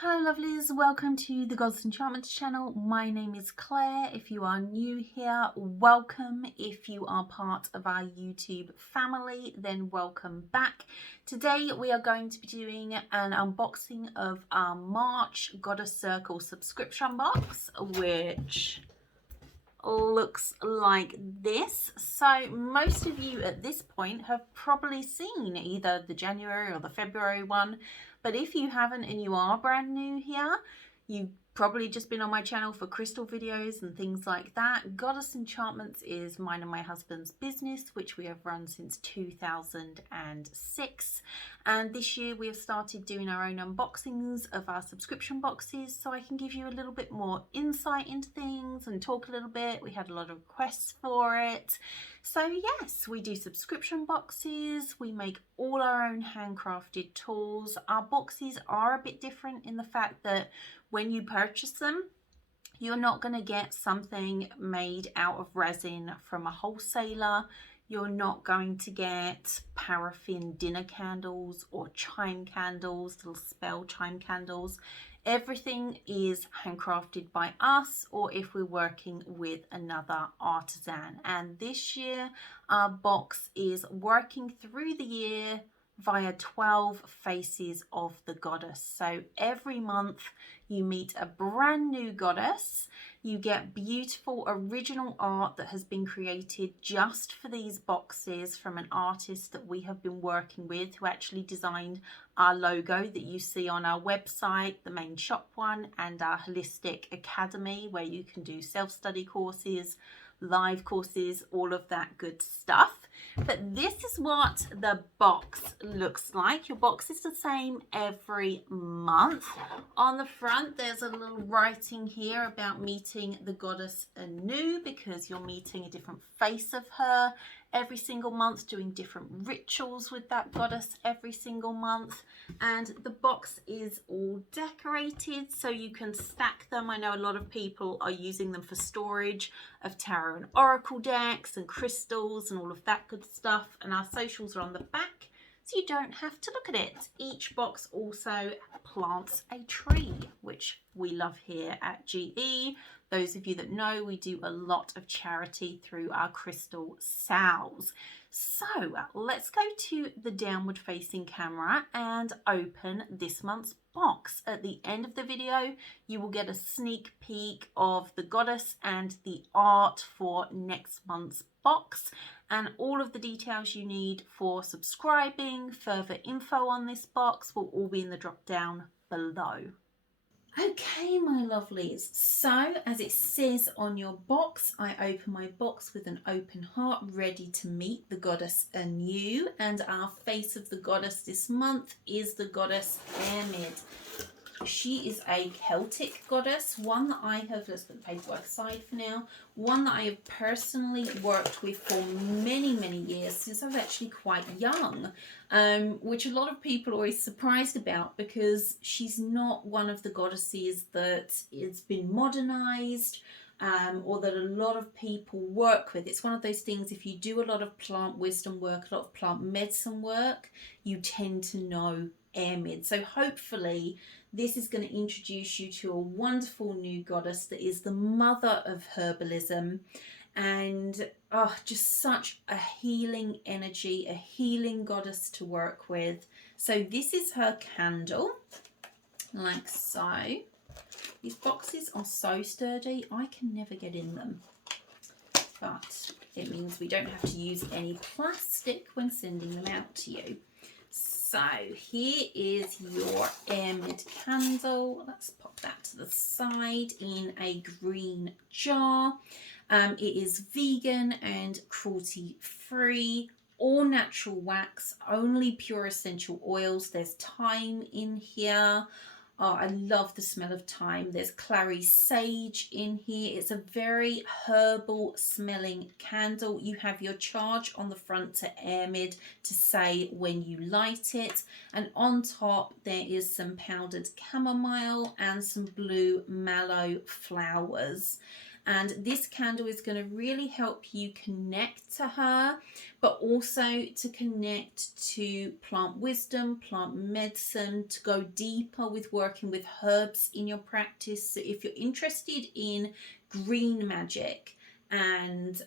Hello lovelies, welcome to the Goddess Enchantments channel. My name is Claire. If you are new here, welcome. If you are part of our YouTube family, then welcome back. Today we are going to be doing an unboxing of our March Goddess Circle subscription box, which looks like this. So most of you at this point have probably seen either the January or the February one, but if you haven't and you are brand new here, you've probably just been on my channel for crystal videos and things like that. Goddess Enchantments is mine and my husband's business, which we have run since 2006, and this year we have started doing our own unboxings of our subscription boxes so I can give you a little bit more insight into things and talk a little bit. We had a lot of requests for it. So yes, we do subscription boxes, we make all our own handcrafted tools. Our boxes are a bit different in the fact that when you purchase them, you're not going to get something made out of resin from a wholesaler. You're not going to get paraffin dinner candles or chime candles, little spell chime candles. Everything is handcrafted by us, or if we're working with another artisan. And this year our box is working through the year via 12 faces of the goddess. So every month you meet a brand new goddess. You get beautiful original art that has been created just for these boxes from an artist that we have been working with, who actually designed our logo that you see on our website, the main shop one, and our Holistic Academy, where you can do self-study courses, live courses, all of that good stuff. But this is what the box looks like. Your box is the same every month. On the front there's a little writing here about meeting the goddess anew, because you're meeting a different face of her every single month, doing different rituals with that goddess every single month. And the box is all decorated so you can stack them. I know a lot of people are using them for storage of tarot and oracle decks and crystals and all of that good stuff. And our socials are on the back, so you don't have to look at it. Each box also plants a tree, which we love here at GE. Those of you that know, we do a lot of charity through our crystal sales. So let's go to the downward facing camera and open this month's box. At the end of the video, you will get a sneak peek of the goddess and the art for next month's box, and all of the details you need for subscribing. Further info on this box will all be in the drop down below. Okay, my lovelies, so as it says on your box, I open my box with an open heart, ready to meet the goddess anew. And our face of the goddess this month is the goddess Airmid. She is a Celtic goddess, one that I have, let's put the paperwork aside for now, one that I have personally worked with for many, many years, since I was actually quite young, which a lot of people are always surprised about, because she's not one of the goddesses that has been modernized, or that a lot of people work with. It's one of those things, if you do a lot of plant wisdom work, a lot of plant medicine work, you tend to know Airmid. So hopefully this is going to introduce you to a wonderful new goddess that is the mother of herbalism, and just such a healing energy, a healing goddess to work with. So this is her candle, like so. These boxes are so sturdy, I can never get in them, but it means we don't have to use any plastic when sending them out to you. So here is your Airmid candle. Let's pop that to the side in a green jar. It is vegan and cruelty free, all natural wax, only pure essential oils. There's thyme in here. Oh, I love the smell of thyme. There's clary sage in here. It's a very herbal smelling candle. You have your charge on the front to Airmid to say when you light it. And on top there is some powdered chamomile and some blue mallow flowers. And this candle is going to really help you connect to her, but also to connect to plant wisdom, plant medicine, to go deeper with working with herbs in your practice. So if you're interested in green magic and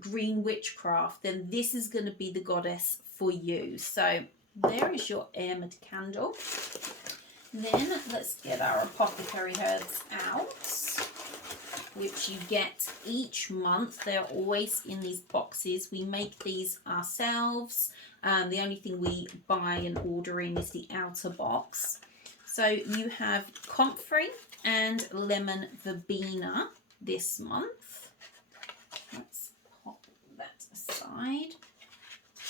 green witchcraft, then this is going to be the goddess for you. So there is your Airmid candle. Then let's get our Apothecary Herbs out, which you get each month. They're always in these boxes. We make these ourselves. The only thing we buy and order in is the outer box. So you have comfrey and lemon verbena this month. Let's pop that aside.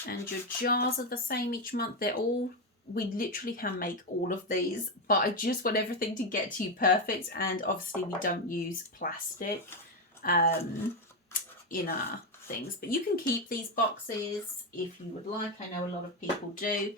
And your jars are the same each month. They're all, we literally can make all of these, but I just want everything to get to you perfect. And obviously we don't use plastic in our things, but you can keep these boxes if you would like. I know a lot of people do.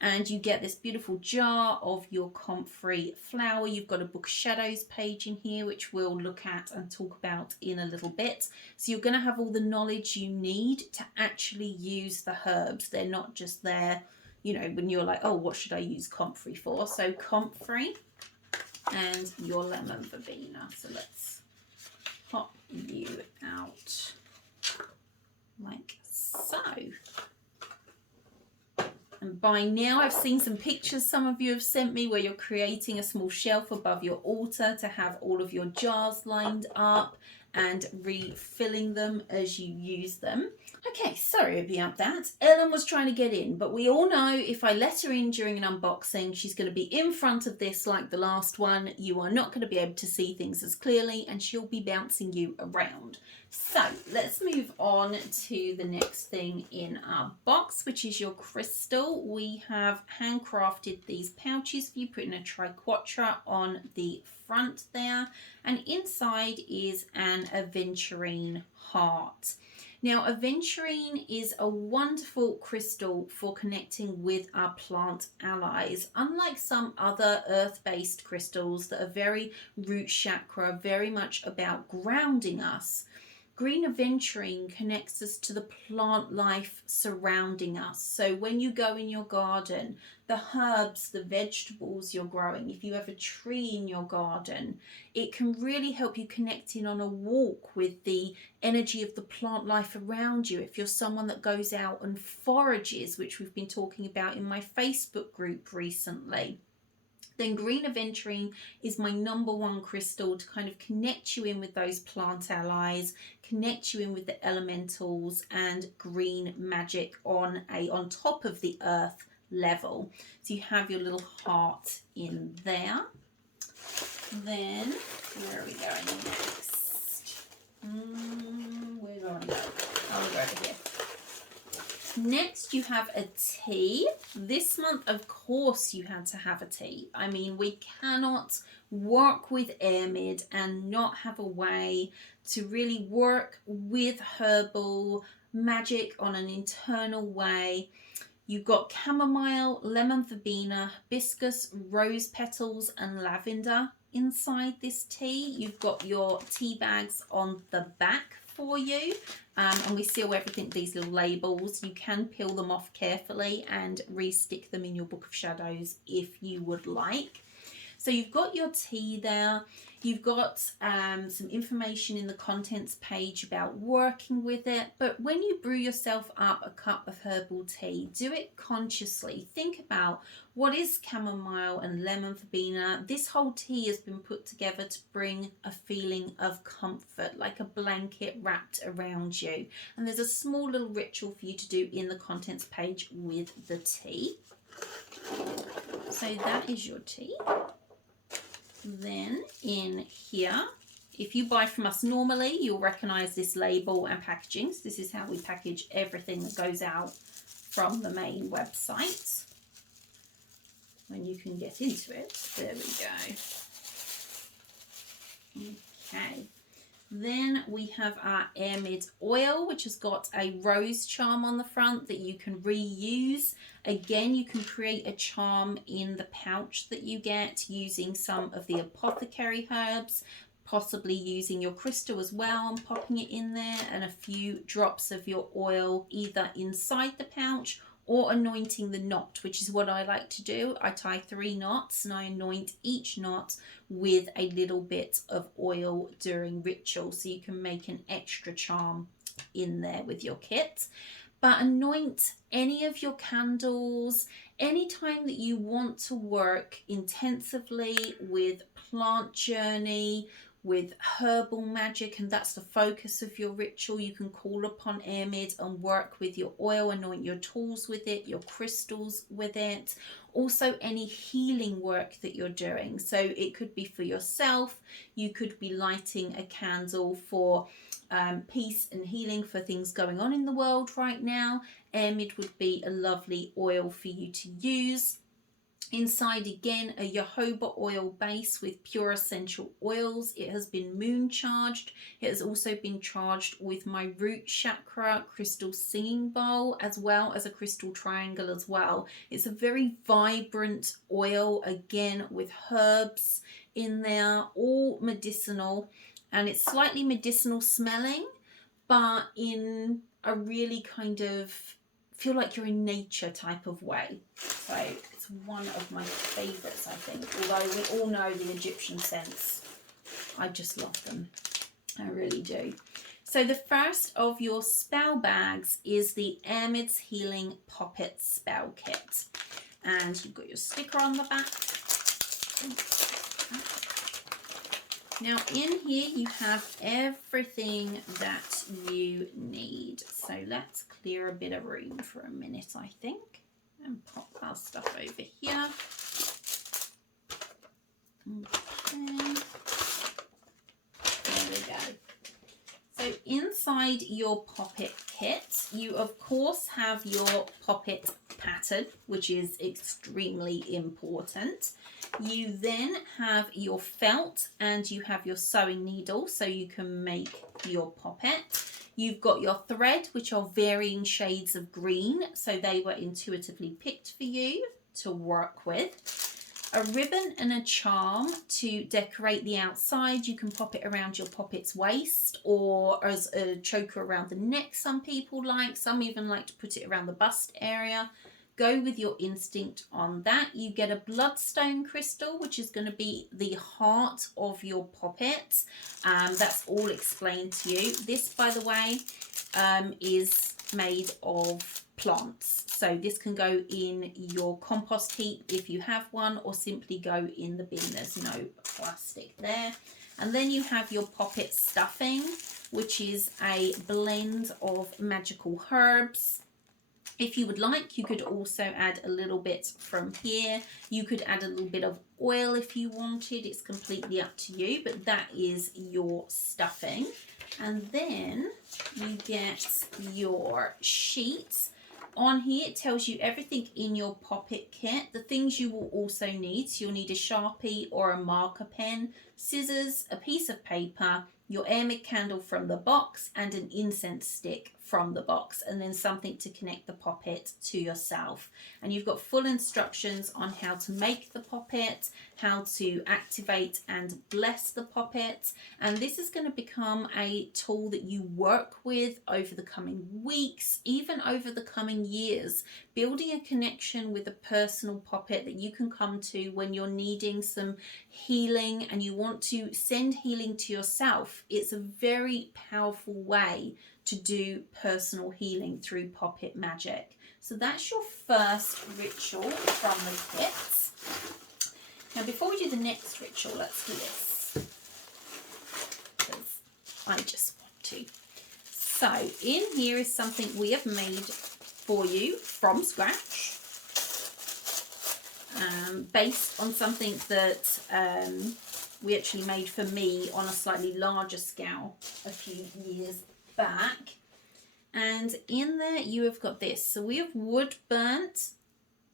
And you get this beautiful jar of your comfrey flower. You've got a Book of Shadows page in here, which we'll look at and talk about in a little bit. So you're going to have all the knowledge you need to actually use the herbs. They're not just there, you know, when you're like, oh, what should I use comfrey for? So comfrey and your lemon verbena. So let's pop you out like so. And by now I've seen some pictures some of you have sent me where you're creating a small shelf above your altar to have all of your jars lined up and refilling them as you use them. Okay, sorry about that. Ellen was trying to get in, but we all know if I let her in during an unboxing, she's going to be in front of this like the last one. You are not going to be able to see things as clearly and she'll be bouncing you around. So let's move on to the next thing in our box, which is your crystal. We have handcrafted these pouches for you, putting a triquetra on the front there, and inside is an aventurine heart. Now, aventurine is a wonderful crystal for connecting with our plant allies. Unlike some other earth-based crystals that are very root chakra, very much about grounding us, green aventurine connects us to the plant life surrounding us. So when you go in your garden, the herbs, the vegetables you're growing, if you have a tree in your garden, it can really help you connect in on a walk with the energy of the plant life around you. If you're someone that goes out and forages, which we've been talking about in my Facebook group recently, then green aventurine is my #1 crystal to kind of connect you in with those plant allies, connect you in with the elementals and green magic on top of the earth level. So you have your little heart in there. Then where are we going next? Where do I go? Oh, we'll go over here. Next, you have a tea. This month, of course, you had to have a tea. I mean, we cannot work with Airmid and not have a way to really work with herbal magic on an internal way. You've got chamomile, lemon verbena, hibiscus, rose petals, and lavender inside this tea. You've got your tea bags on the back for you, and we seal everything with these little labels. You can peel them off carefully and re-stick them in your Book of Shadows if you would like. So you've got your tea there. You've got some information in the contents page about working with it. But when you brew yourself up a cup of herbal tea, do it consciously. Think about what is chamomile and lemon verbena. This whole tea has been put together to bring a feeling of comfort, like a blanket wrapped around you. And there's a small little ritual for you to do in the contents page with the tea. So that is your tea. Then in here, if you buy from us normally, you'll recognize this label and packaging. So this is how we package everything that goes out from the main website. When you can get into it, there we go. Okay. Then we have our Airmid oil, which has got a rose charm on the front that you can reuse. Again, you can create a charm in the pouch that you get using some of the Apothecary Herbs. possibly using your crystal as well and popping it in there, and a few drops of your oil either inside the pouch or anointing the knot, which is what I like to do. I tie 3 knots and I anoint each knot with a little bit of oil during ritual, so you can make an extra charm in there with your kit. But anoint any of your candles anytime that you want to work intensively with plant journey, with herbal magic, and that's the focus of your ritual. You can call upon Airmid and work with your oil, anoint your tools with it, your crystals with it. Also any healing work that you're doing. So it could be for yourself, you could be lighting a candle for peace and healing for things going on in the world right now. Airmid would be a lovely oil for you to use. Inside again a jojoba oil base with pure essential oils. It has been moon charged. It has also been charged with my root chakra crystal singing bowl, as well as a crystal triangle as well. It's a very vibrant oil, again with herbs in there, all medicinal, and it's slightly medicinal smelling, but in a really kind of feel like you're in nature type of way. So it's one of my favorites, I think, although we all know the Egyptian scents. I just love them. I really do. So the first of your spell bags is the Airmid's Healing Poppets spell kit. And you've got your sticker on the back. Now in here you have everything that you need. So let's clear a bit of room for a minute, I think, and pop our stuff over here. Okay. There we go. So inside your poppet kit, you of course have your poppet pattern, which is extremely important. You then have your felt and you have your sewing needle, so you can make your poppet. You've got your thread, which are varying shades of green, so they were intuitively picked for you to work with. A ribbon and a charm to decorate the outside. You can pop it around your poppet's waist or as a choker around the neck, some people like. Some even like to put it around the bust area. Go with your instinct on that. You get a bloodstone crystal, which is going to be the heart of your poppet. That's all explained to you. This, by the way, is made of plants. So this can go in your compost heap if you have one, or simply go in the bin. There's no plastic there. And then you have your poppet stuffing, which is a blend of magical herbs. If you would like, you could also add a little bit from here. You could add a little bit of oil if you wanted. It's completely up to you, but that is your stuffing. And then you get your sheets. On here, it tells you everything in your poppet kit. The things you will also need. So you'll need a Sharpie or a marker pen, scissors, a piece of paper, your Airmid candle from the box, and an incense stick from the box, and then something to connect the poppet to yourself. And you've got full instructions on how to make the poppet, how to activate and bless the poppet, and this is going to become a tool that you work with over the coming weeks, even over the coming years, building a connection with a personal poppet that you can come to when you're needing some healing and you want to send healing to yourself. It's a very powerful way to do personal healing through poppet magic. So that's your first ritual from the kit. Now before we do the next ritual, let's do this, because I just want to. So in here is something we have made for you from scratch, based on something that we actually made for me on a slightly larger scale a few years back. And in there you have got this. So we have wood burnt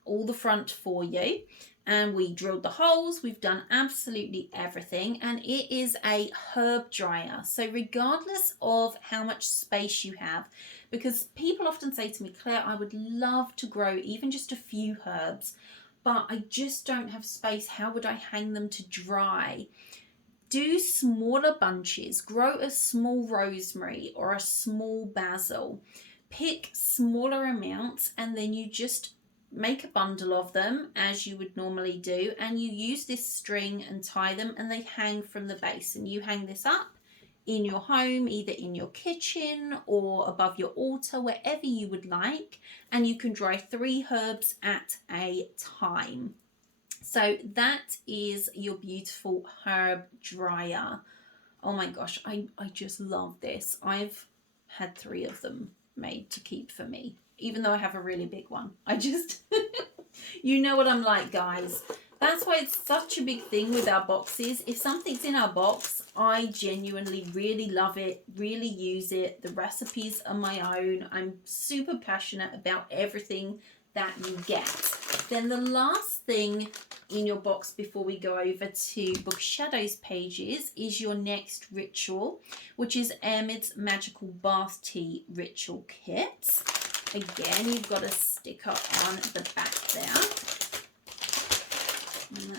all the front for you, and we drilled the holes. We've done absolutely everything, and it is a herb dryer. So regardless of how much space you have, because people often say to me, Claire, I would love to grow even just a few herbs, but I just don't have space. How would I hang them to dry? do smaller bunches. Grow a small rosemary or a small basil. Pick smaller amounts and then you just make a bundle of them as you would normally do, and you use this string and tie them, and they hang from the base, and you hang this up in your home, either in your kitchen or above your altar, wherever you would like, and you can dry 3 herbs at a time. So that is your beautiful herb dryer. Oh my gosh, I just love this. I've had 3 of them made to keep for me, even though I have a really big one. I just, you know what I'm like, guys. That's why it's such a big thing with our boxes. If something's in our box, I genuinely really love it, really use it. The recipes are my own. I'm super passionate about everything that you get. Then the last thing in your box before we go over to Book Shadows pages is your next ritual, which is Airmid's Magical Bath Tea Ritual Kit. Again, you've got a sticker on the back there. And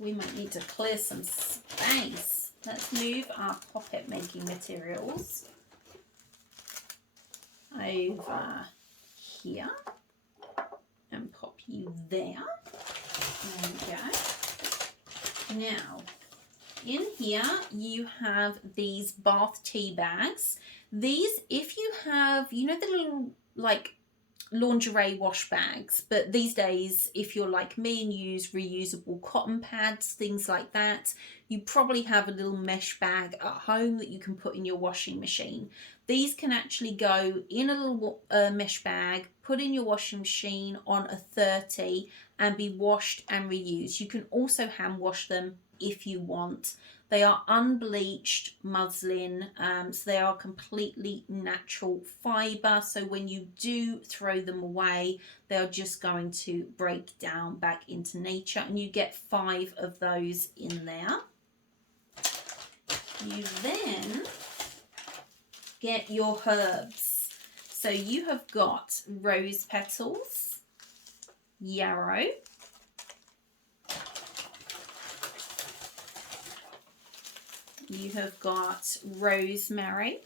we might need to clear some space. Let's move our poppet making materials over here and pop you there. There we go. Now, in here you have these bath tea bags. These, if you have, you know, the little like lingerie wash bags, but these days if you're like me and you use reusable cotton pads, things like that, you probably have a little mesh bag at home that you can put in your washing machine. These can actually go in a little mesh bag, put in your washing machine on a 30 and be washed and reused. You can also hand wash them if you want. They are unbleached muslin, so they are completely natural fibre. So when you do throw them away, they are just going to break down back into nature, and you get 5 of those in there. You then get your herbs. So you have got rose petals, yarrow, you have got rosemary,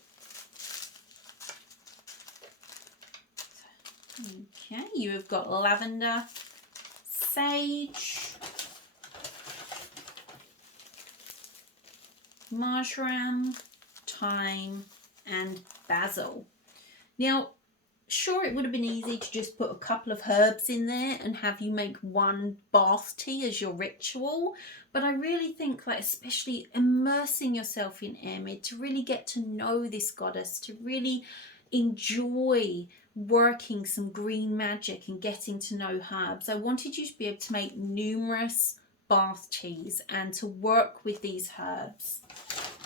okay, you have got lavender, sage, marjoram, thyme, and basil. Now, sure, it would have been easy to just put a couple of herbs in there and have you make one bath tea as your ritual, but I really think that especially immersing yourself in Airmid to really get to know this goddess, to really enjoy working some green magic and getting to know herbs, I wanted you to be able to make numerous bath teas and to work with these herbs.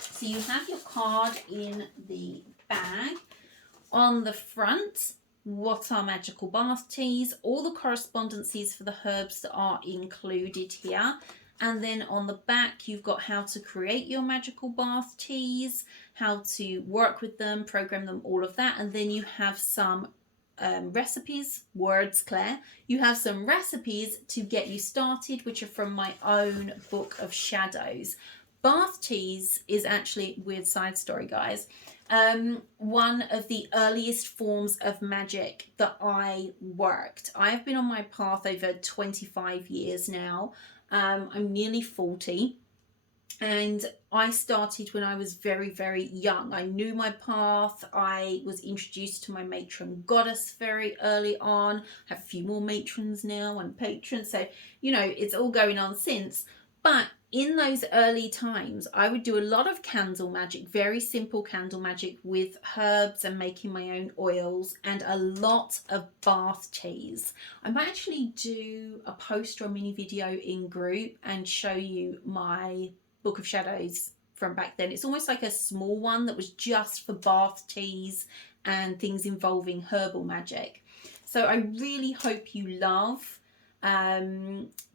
So you have your card in the bag. On the front, what are magical bath teas, all the correspondences for the herbs that are included here. And then on the back, you've got how to create your magical bath teas, how to work with them, program them, all of that. And then you have some recipes, words, Claire. You have some recipes to get you started, which are from my own Book of Shadows. Bath teas is actually, weird side story, guys, one of the earliest forms of magic that I worked. I've been on my path over 25 years now. I'm nearly 40, and I started when I was very, very young. I knew my path. I was introduced to my matron goddess very early on. I have a few more matrons now and patrons, so you know, it's all going on since. But in those early times, I would do a lot of candle magic, very simple candle magic with herbs and making my own oils, and a lot of bath teas. I might actually do a post or a mini video in group and show you my Book of Shadows from back then. It's almost like a small one that was just for bath teas and things involving herbal magic. So I really hope you love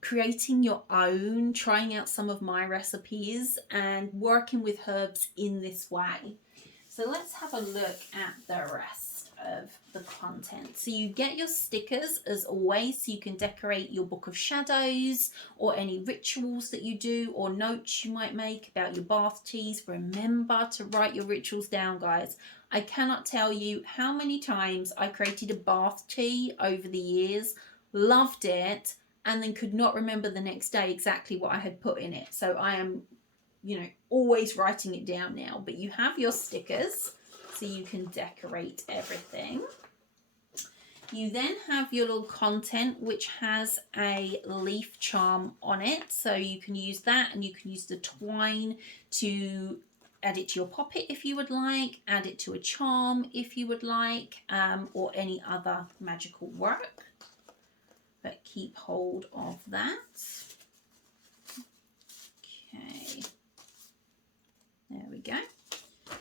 creating your own, trying out some of my recipes and working with herbs in this way. So let's have a look at the rest of the content. So you get your stickers as always, so you can decorate your book of shadows or any rituals that you do or notes you might make about your bath teas. Remember to write your rituals down, guys. I cannot tell you how many times I created a bath tea over the years, loved it, and then could not remember the next day exactly what I had put in it. So I am, you know, always writing it down now. But you have your stickers so you can decorate everything. You then have your little content, which has a leaf charm on it. So you can use that, and you can use the twine to add it to your poppet if you would like, add it to a charm if you would like, or any other magical work. But keep hold of that. Okay, there we go.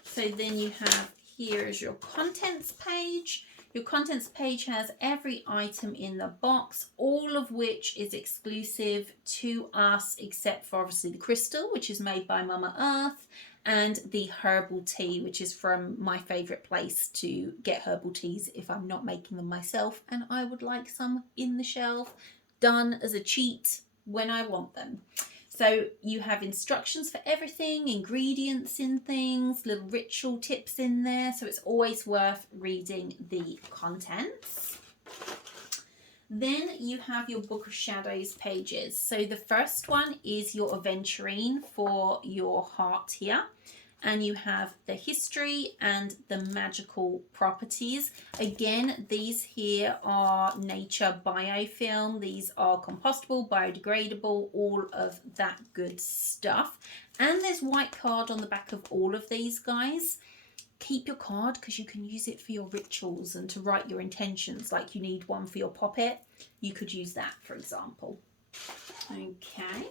So then you have, here is your contents page. Your contents page has every item in the box, all of which is exclusive to us, except for obviously the crystal, which is made by Mama Earth, and the herbal tea, which is from my favorite place to get herbal teas if I'm not making them myself and I would like some in the shelf, done as a cheat when I want them. So you have instructions for everything, ingredients in things, little ritual tips in there. So it's always worth reading the contents. Then you have your Book of Shadows pages. So the first one is your aventurine for your heart here. And you have the history and the magical properties. Again, these here are nature biofilm. These are compostable, biodegradable, all of that good stuff. And there's white card on the back of all of these, guys. Keep your card because you can use it for your rituals and to write your intentions. Like you need one for your poppet, you could use that, for example. Okay.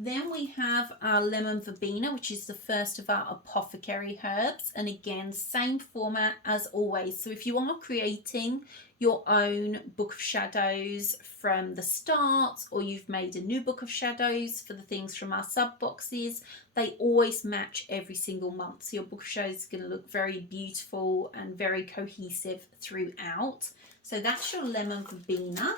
Then we have our lemon verbena, which is the first of our apothecary herbs. And again, same format as always. So if you are creating your own book of shadows from the start, or you've made a new book of shadows for the things from our sub boxes, they always match every single month. So your book of shadows is going to look very beautiful and very cohesive throughout. So that's your lemon verbena.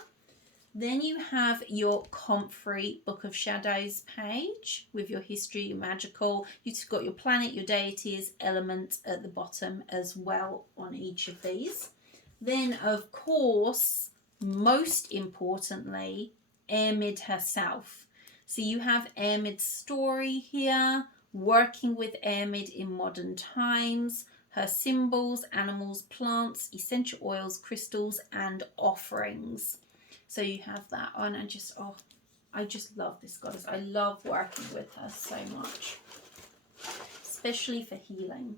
Then you have your Comfrey Book of Shadows page with your history, your magical. You've got your planet, your deities, element at the bottom as well on each of these. Then, of course, most importantly, Airmid herself. So you have Airmid's story here, working with Airmid in modern times, her symbols, animals, plants, essential oils, crystals, and offerings. So you have that on, and just, oh, I just love this goddess. I love working with her so much, especially for healing.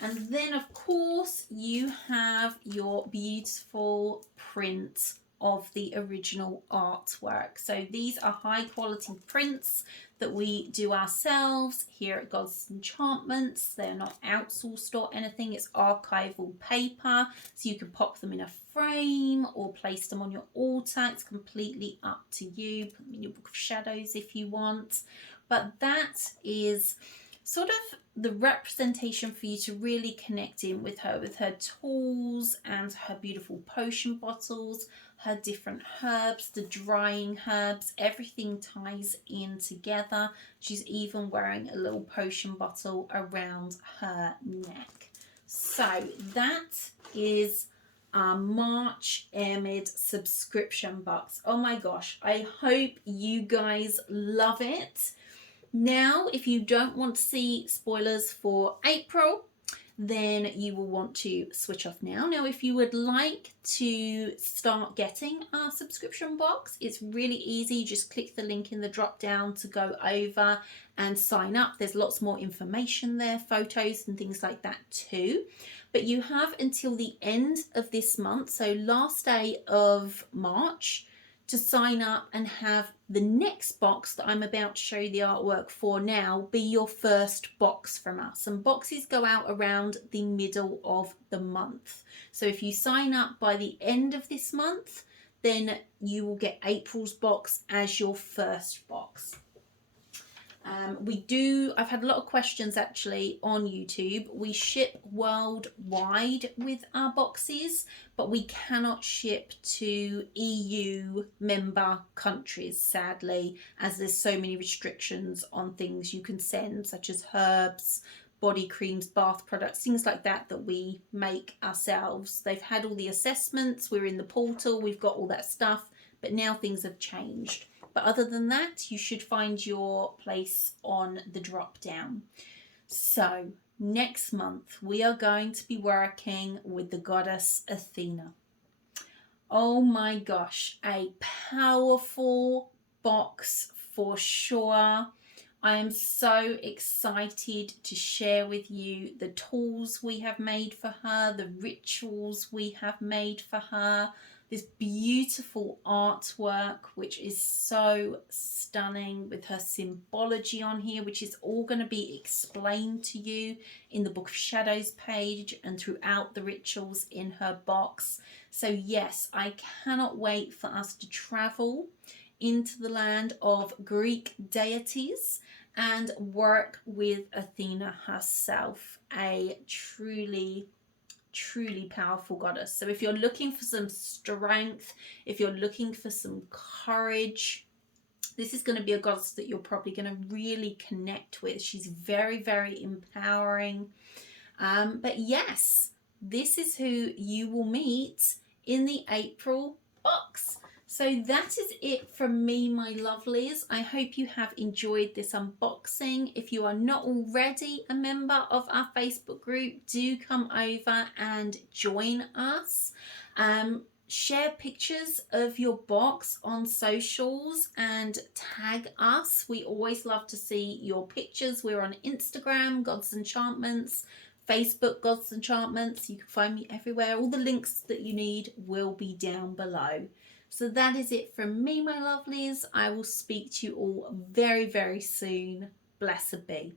And then, of course, you have your beautiful print of the original artwork. So these are high quality prints that we do ourselves here at Goddess Enchantments. They're not outsourced or anything. It's archival paper, so you can pop them in a frame or place them on your altar. It's completely up to you. Put them in your Book of Shadows if you want. But that is sort of the representation for you to really connect in with her tools and her beautiful potion bottles, her different herbs, the drying herbs, everything ties in together. She's even wearing a little potion bottle around her neck. So that is our March Airmid subscription box. Oh my gosh, I hope you guys love it. Now, if you don't want to see spoilers for April, then you will want to switch off now. Now, if you would like to start getting our subscription box, it's really easy. Just click the link in the drop down to go over and sign up. There's lots more information there, photos and things like that too. But you have until the end of this month, so last day of March, to sign up and have the next box that I'm about to show you the artwork for now be your first box from us. And boxes go out around the middle of the month. So if you sign up by the end of this month, then you will get April's box as your first box. I've had a lot of questions actually on YouTube. We ship worldwide with our boxes, but we cannot ship to EU member countries, sadly, as there's so many restrictions on things you can send, such as herbs, body creams, bath products, things like that that we make ourselves. They've had all the assessments, we're in the portal, we've got all that stuff, but now things have changed. But other than that, you should find your place on the drop down. So next month we are going to be working with the goddess Athena. Oh my gosh, a powerful box for sure. I am so excited to share with you the tools we have made for her, the rituals we have made for her, this beautiful artwork, which is so stunning with her symbology on here, which is all going to be explained to you in the Book of Shadows page and throughout the rituals in her box. So yes, I cannot wait for us to travel into the land of Greek deities and work with Athena herself, a truly powerful goddess. So if you're looking for some strength, if you're looking for some courage, this is going to be a goddess that you're probably going to really connect with. She's very, very empowering. But yes, this is who you will meet in the April box. So that is it from me, my lovelies. I hope you have enjoyed this unboxing. If you are not already a member of our Facebook group, do come over and join us. Share pictures of your box on socials and tag us. We always love to see your pictures. We're on Instagram, Gods Enchantments, Facebook, Gods Enchantments. You can find me everywhere. All the links that you need will be down below. So that is it from me, my lovelies. I will speak to you all very, very soon. Blessed be.